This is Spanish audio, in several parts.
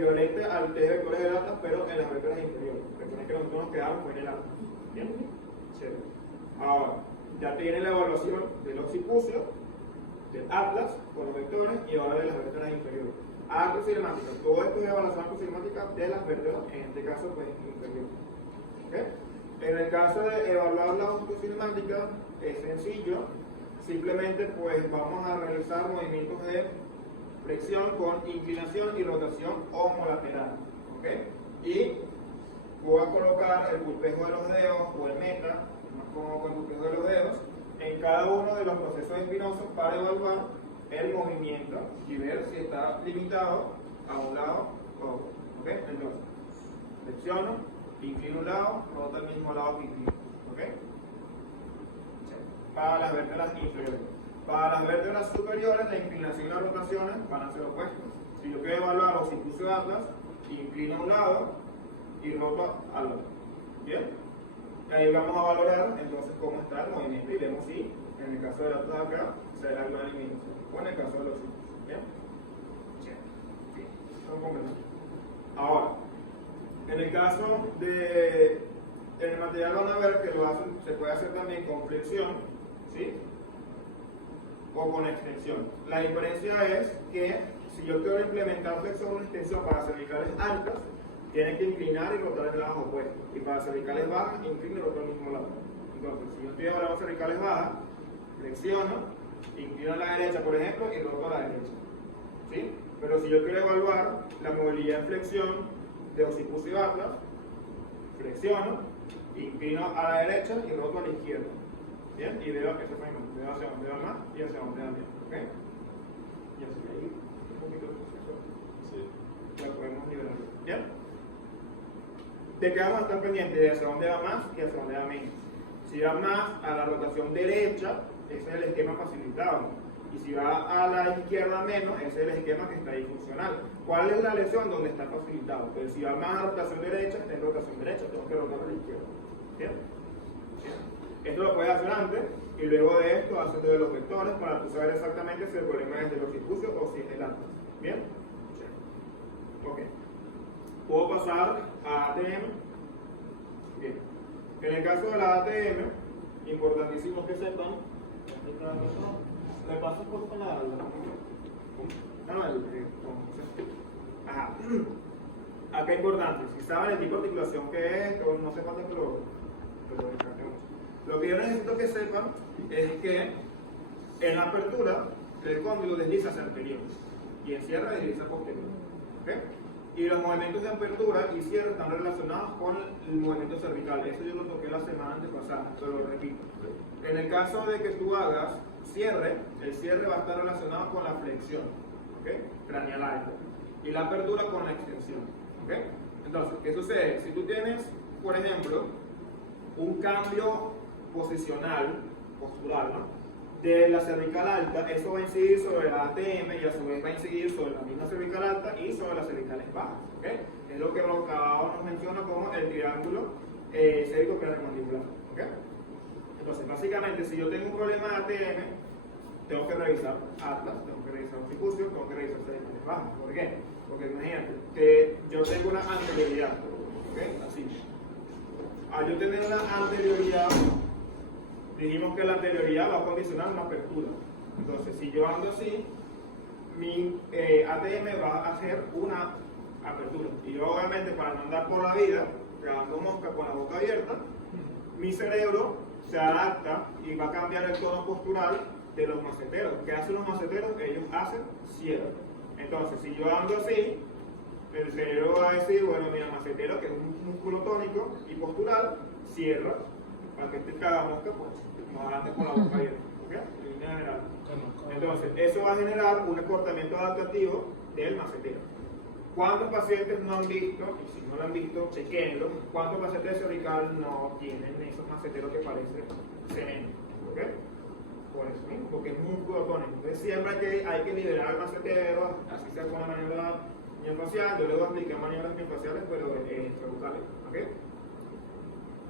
equivalente al test de vectores del atlas, pero en las vectores inferiores. Recuerden que nosotros nos quedamos en el atlas. ¿Bien? Chévere. Ahora, ya tiene la evaluación del occipucio, del atlas, con los vectores, y ahora de las vértebras inferiores. Arcocinemática. Todo esto es evaluación arcocinemática de las vértebras, en este caso, pues, inferiores. ¿Okay? En el caso de evaluar la arcocinemática, es sencillo. Simplemente, pues, vamos a realizar movimientos de flexión con inclinación y rotación homolateral. ¿Okay? Y voy a colocar el pulpejo de los dedos o el meta, más cómodo con el pulpejo de los dedos, en cada uno de los procesos espinosos para evaluar el movimiento y ver si está limitado a un lado o a otro. ¿Okay? Entonces, flexiono, inclino un lado, rota el mismo lado que inclino. ¿Okay? Para las vértebras inferiores. Para las vértebras superiores, la inclinación y las rotaciones van a ser opuestas. Si yo quiero evaluar los occipucio de atlas, inclino a un lado y roto al otro. ¿Bien? Ahí vamos a valorar entonces cómo está el movimiento y vemos si en el caso del atlas acá será una eliminación o en el caso de los occipucios. ¿Bien? Sí. Son complementarios. Ahora, en el caso de en el material van a ver que lo hacen, se puede hacer también con flexión, ¿sí? O con extensión. La diferencia es que si yo quiero implementar flexión o extensión para cervicales altas, tienen que inclinar y rotar el lado opuesto. Y para cervicales bajas, inclino y roto el mismo lado. Entonces, si yo estoy evaluando cervicales bajas, flexiono, inclino a la derecha, por ejemplo, y roto a la derecha. ¿Sí? Pero si yo quiero evaluar la movilidad en flexión de occipucio y atlas, flexiono, inclino a la derecha y roto a la izquierda. ¿Bien? Y veo que se fue veo hacia donde va más y hacia donde va menos. ¿Ok? Y así ahí un poquito de proceso. Sí. Lo podemos liberar. ¿Bien? ¿De qué vamos a estar pendientes? De hacia dónde va más y hacia dónde va menos. Si va más a la rotación derecha, ese es el esquema facilitado. Y si va a la izquierda menos, ese es el esquema que está disfuncional. ¿Cuál es la lesión? Donde está facilitado. Pero si va más a rotación derecha, está en rotación derecha, tengo que rotar a la izquierda. ¿Bien? ¿Bien? Esto lo puedes hacer antes y luego de esto haces lo de los vectores para tú saber exactamente si el problema es del occipucio o si es del atlas. ¿Bien? Sí. Ok. Puedo pasar a ATM. Bien. En el caso de la ATM, importantísimo que sepan. ¿Me pasas por favor la ajá. Acá es importante. Si saben el tipo de articulación que es, no sé cuánto que lo descarguemos. Lo que yo necesito que sepan es que en la apertura el cóndilo desliza hacia anterior y en cierre desliza posterior. ¿Okay? Y los movimientos de apertura y cierre están relacionados con el movimiento cervical. Eso yo lo toqué la semana antepasada, pero lo repito. En el caso de que tú hagas cierre, el cierre va a estar relacionado con la flexión, ¿okay? Craneal alta, y la apertura con la extensión. ¿Okay? Entonces, ¿qué sucede? Si tú tienes, por ejemplo, un cambio posicional, postural, ¿no?, de la cervical alta, eso va a incidir sobre la ATM y a su vez va a incidir sobre la misma cervical alta y sobre las cervicales bajas. ¿Okay? Es lo que Rocabado nos menciona como el triángulo cérvico-craneomandibular. ¿Okay? Entonces, básicamente, si yo tengo un problema de ATM, tengo que revisar atlas, tengo que revisar occipucio, tengo que revisar cervicales bajas. ¿Por qué? Porque imagínate que yo tengo una anterioridad, ¿okay? Así. Al yo tener una anterioridad, dijimos que la anterioridad va a condicionar una apertura. Entonces, si yo ando así, mi ATM va a hacer una apertura. Y yo, obviamente, para no andar por la vida, quedando mosca con la boca abierta, mi cerebro se adapta y va a cambiar el tono postural de los maceteros. ¿Qué hacen los maceteros? Ellos hacen cierre. Entonces, si yo ando así, el cerebro va a decir, bueno, mira, macetero, que es un músculo tónico y postural, cierra, para que este cagamosca, pues, no ande con la boca abierta. ¿Okay? En línea general. Entonces, eso va a generar un acortamiento adaptativo del macetero. ¿Cuántos pacientes no han visto, y si no lo han visto, chequenlo, cuántos pacientes cervical no tienen esos maceteros que parecen cemento? ¿Okay? Por eso mismo, porque es músculo tónico. Entonces siempre hay que liberar el macetero, así sea con la maniobra miofascial. Yo le voy a explicar maniobras miofaciales, pero intrabucales. ¿Okay?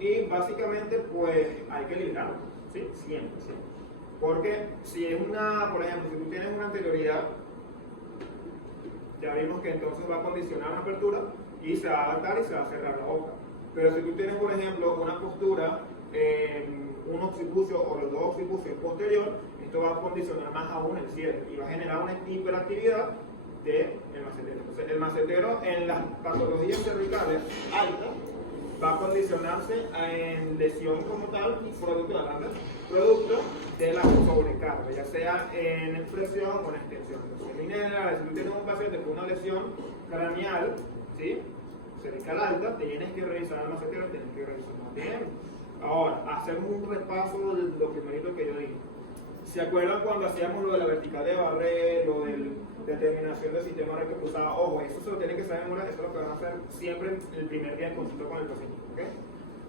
Y básicamente, pues, hay que liberarlo, ¿sí? Siempre, siempre. Porque si es una, por ejemplo, si tú tienes una anterioridad ya vimos que entonces va a condicionar la apertura y se va a adaptar y se va a cerrar la boca. Pero si tú tienes, por ejemplo, una postura, un occipucio o los dos occipucios posterior, esto va a condicionar más aún el cierre y va a generar una hiperactividad del macetero. Entonces, el macetero en las patologías cervicales altas va a condicionarse en lesión como tal, producto de la sobrecarga, ya sea en expresión o en extensión. Entonces, en general, si tú tienes un paciente con una lesión craneal, ¿sí?, cervical alta, tienes que revisar el macetero, tienes que revisar el ATM. Ahora, hacemos un repaso de lo primerito que yo dije. ¿Se acuerdan cuando hacíamos lo de la vertical de Barré, lo de determinación del sistema recto cruzado? Ojo, eso se lo tienen que saber en una, eso es lo que van a hacer siempre el primer día de consulta con el paciente, ¿ok?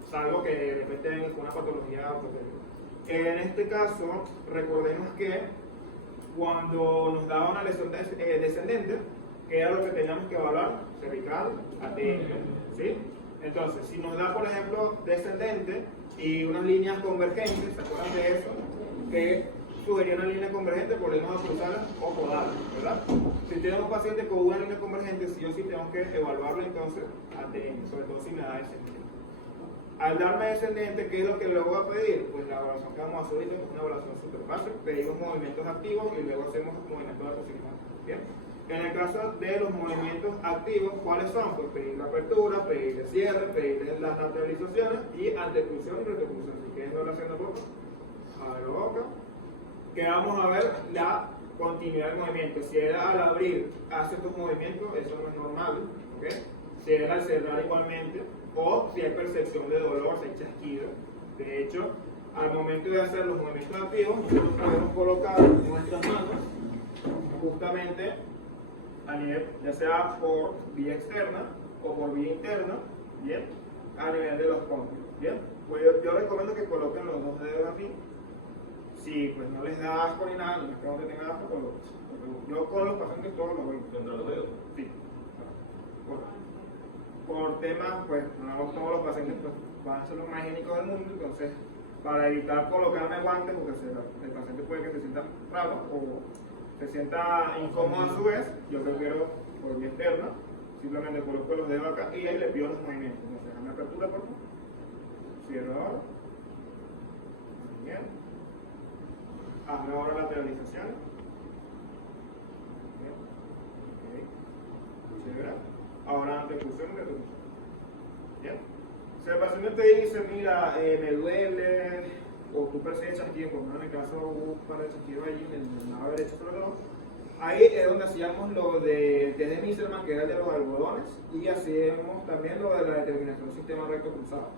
Salvo que de repente vengan con una patología posterior. En este caso, recordemos que cuando nos daba una lesión descendente, ¿qué era lo que teníamos que evaluar? Cervical, ATM, ¿sí? Entonces, si nos da, por ejemplo, descendente y unas líneas convergentes, ¿se acuerdan de eso? Que sugería una línea convergente, podemos cruzarla o podarla, ¿verdad? Si tenemos un paciente con una línea convergente, sí o sí tenemos que evaluarlo entonces ATM, sobre todo si me da descendente. Al darme descendente, ¿qué es lo que luego voy a pedir? Pues la evaluación que vamos a hacer ahorita, que es una evaluación súper fácil, pedimos movimientos activos y luego hacemos movimientos de posibilidad. ¿Bien? En el caso de los movimientos activos, ¿cuáles son? Pues pedir la apertura, pedir el cierre, pedir las lateralizaciones y anteclusión y retroclusión. Si quieres no la haciendo boca, a la boca, que vamos a ver la continuidad del movimiento. Si él al abrir hace estos movimientos, eso no es normal, ¿ok? Si él al cerrar igualmente, o si hay percepción de dolor, si hay chasquido. De hecho, al momento de hacer los movimientos activos, nosotros podemos colocar nuestras manos justamente a nivel, ya sea por vía externa o por vía interna, ¿bien? A nivel de los cóncavos, ¿bien? Pues yo recomiendo que coloquen los dos dedos así. Si pues no les da asco ni nada, no es que no tengan asco, pero yo con los pacientes todos los voy. ¿Contra los dedos? Sí. Por temas, pues no todos los pacientes pues, van a ser los más higiénicos del mundo, entonces para evitar colocarme guantes, porque el paciente puede que se sienta raro o se sienta incómodo a su vez, yo prefiero por vía externa, simplemente coloco los dedos acá y ahí le pido los movimientos. Entonces, dame apertura, por favor. Cierro ahora. Bien. Hazme ahora lateralización. Bien. Ok. Chévere. Ahora anteclusión y retroclusión. Bien. Si el paciente te dice, mira, me duele, o tú percibes chasquido, como en mi caso hubo un par de chasquidos allí en el lado derecho sobre todo, ahí es donde hacíamos lo de test de Miserman, que era el de los algodones, y hacíamos también lo de la determinación del sistema recto cruzado.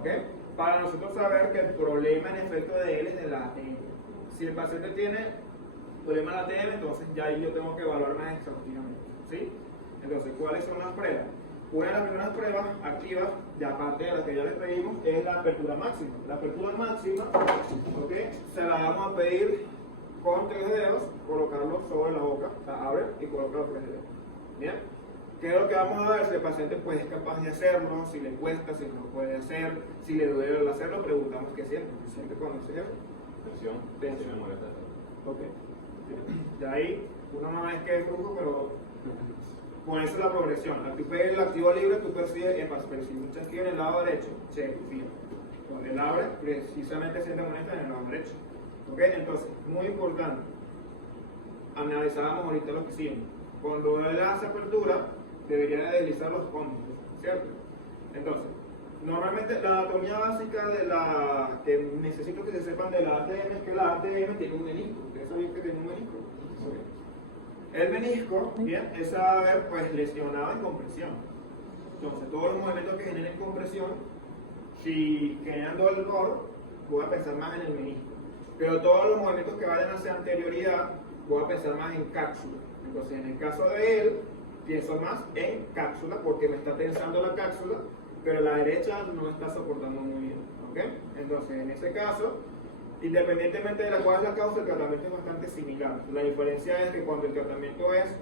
¿Okay? Para nosotros saber que el problema en efecto de él es de la ATM. Si el paciente tiene problema de la ATM, entonces ya ahí yo tengo que evaluar más exhaustivamente, ¿sí? Entonces, ¿cuáles son las pruebas? Una de las primeras pruebas activas, de aparte de las que ya les pedimos, es la apertura máxima. La apertura máxima, ¿okay?, se la vamos a pedir con 3 dedos, colocarlo sobre la boca, o sea, abre y coloca los 3 dedos. ¿Bien? ¿Qué es lo que vamos a ver? Si el paciente pues, es capaz de hacerlo, si le cuesta, si no puede hacer, si le duele al hacerlo, preguntamos qué siente. ¿Qué siente cuando se hace? Tensión. Ok. De ahí, uno no es que es brusco, pero con eso es la progresión. Al tú pedir el activo libre, tú percibes un chasquido en el lado derecho, se fija. Cuando él abre, precisamente siente molestia en el lado derecho. ¿Ok? Entonces, muy importante. Analizábamos ahorita lo que siguen. Cuando él hace apertura, debería de deslizar los cóncavos, ¿cierto? Entonces, normalmente la anatomía básica de la que necesito que se sepan de la ATM es que la ATM tiene un menisco. ¿Ustedes sabían que tiene un menisco? El menisco, bien, es a ver, pues lesionado en compresión. Entonces, todos los movimientos que generen compresión, si generan dolor, voy a pensar más en el menisco. Pero todos los movimientos que vayan hacia anterioridad, voy a pensar más en cápsula. Entonces, en el caso de él, pienso más en cápsula porque me está tensando la cápsula, pero la derecha no está soportando muy bien. ¿Ok? Entonces, en ese caso, independientemente de la cual es la causa, el tratamiento es bastante similar. La diferencia es que cuando el tratamiento es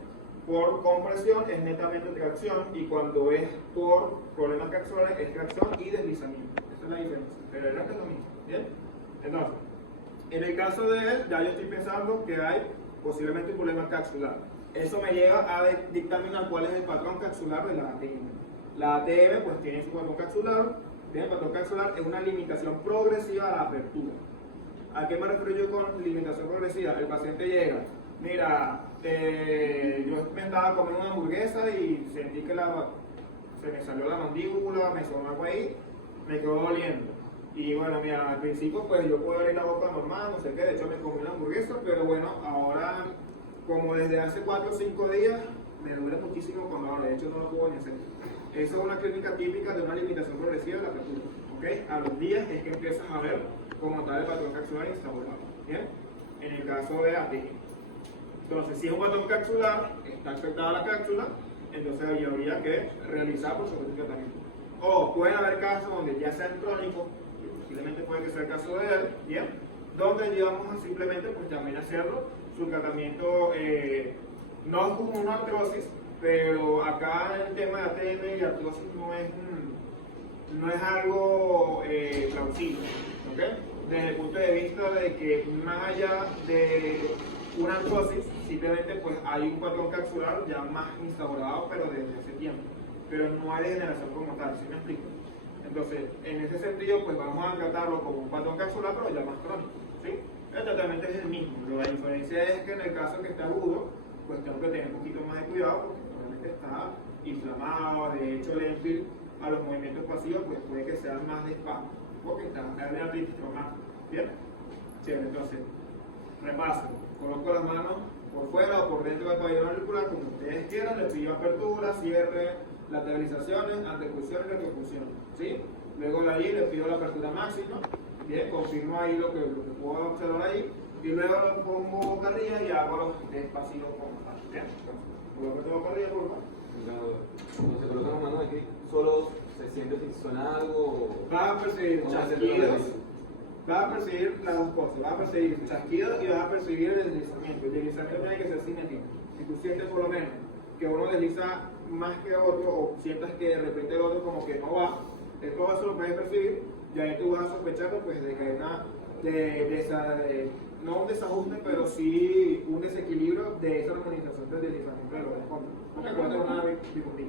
por compresión, es netamente tracción, y cuando es por problemas capsulares, es tracción y deslizamiento. Esa es la diferencia. Pero el resto es lo mismo. ¿Bien? Entonces, en el caso de él, ya yo estoy pensando que hay posiblemente un problema capsular. eso me lleva a dictaminar cuál es el patrón capsular de la ATM. La ATM pues tiene su patrón capsular. El patrón capsular es una limitación progresiva a la apertura. ¿A qué me refiero yo con limitación progresiva? El paciente llega, mira, yo me estaba comiendo una hamburguesa y sentí que se me salió la mandíbula, me sonó algo ahí, me quedó doliendo. Y bueno, mira, al principio pues yo puedo abrir la boca normal, no sé qué, de hecho me comí una hamburguesa, pero bueno, ahora como desde hace 4 o 5 días me duele muchísimo cuando hablo, de hecho no lo puedo ni hacer. Eso es una clínica típica de una limitación progresiva de la apertura. ¿Okay? A los días es que empiezas a ver como tal el patrón capsular instaurado. ¿Bien? En el caso de ATM. Entonces, si es un patrón capsular, está afectada la cápsula, entonces ahí habría que realizar por supuesto el tratamiento. O pueden haber casos donde ya sean crónicos, que posiblemente puede que sea el caso de él, ¿bien? Donde llevamos a simplemente pues también hacerlo, su tratamiento no es como una artrosis, pero acá el tema de ATM y artrosis no es algo plausible, ¿okay? Desde el punto de vista de que más allá de una artrosis, simplemente pues hay un patrón capsular ya más instaurado, pero desde hace tiempo, pero no hay degeneración como tal, ¿sí me explico? Entonces, en ese sentido, pues vamos a tratarlo como un patrón capsular, pero ya más crónico, ¿sí? El tratamiento es el mismo, la diferencia es que en el caso que está agudo, pues tengo que tener un poquito más de cuidado, porque probablemente está inflamado, de hecho el ENFIL a los movimientos pasivos pues puede que sean más de espasmo, porque está en artritis traumática. ¿Bien? Chévere, entonces, repaso, coloco las manos por fuera o por dentro del pabellón auricular, como ustedes quieran, les pido apertura, cierre, lateralizaciones, antepulsión y retrocursión, ¿sí? Luego de ahí les pido la apertura máxima, bien, confirmo ahí lo que puedo observar ahí, y luego lo pongo boca arriba y hago los despacito como tal, ¿bien? Entonces, coloco boca arriba, por favor. Cuando se colocan las manos aquí, solo se siente si suena algo. Vas a percibir chasquidos, vas a percibir las dos cosas, vas a percibir chasquidos y vas a percibir el deslizamiento. El deslizamiento tiene que ser cinético. Si tú sientes por lo menos que uno desliza más que otro o sientas que de repente el otro como que no va, todo eso lo puedes percibir y ahí tú vas a sospechar pues, de que hay una no un desajuste, pero sí un desequilibrio de esa armonización del deslizamiento de los descontos. Porque acuérdate una bicondía.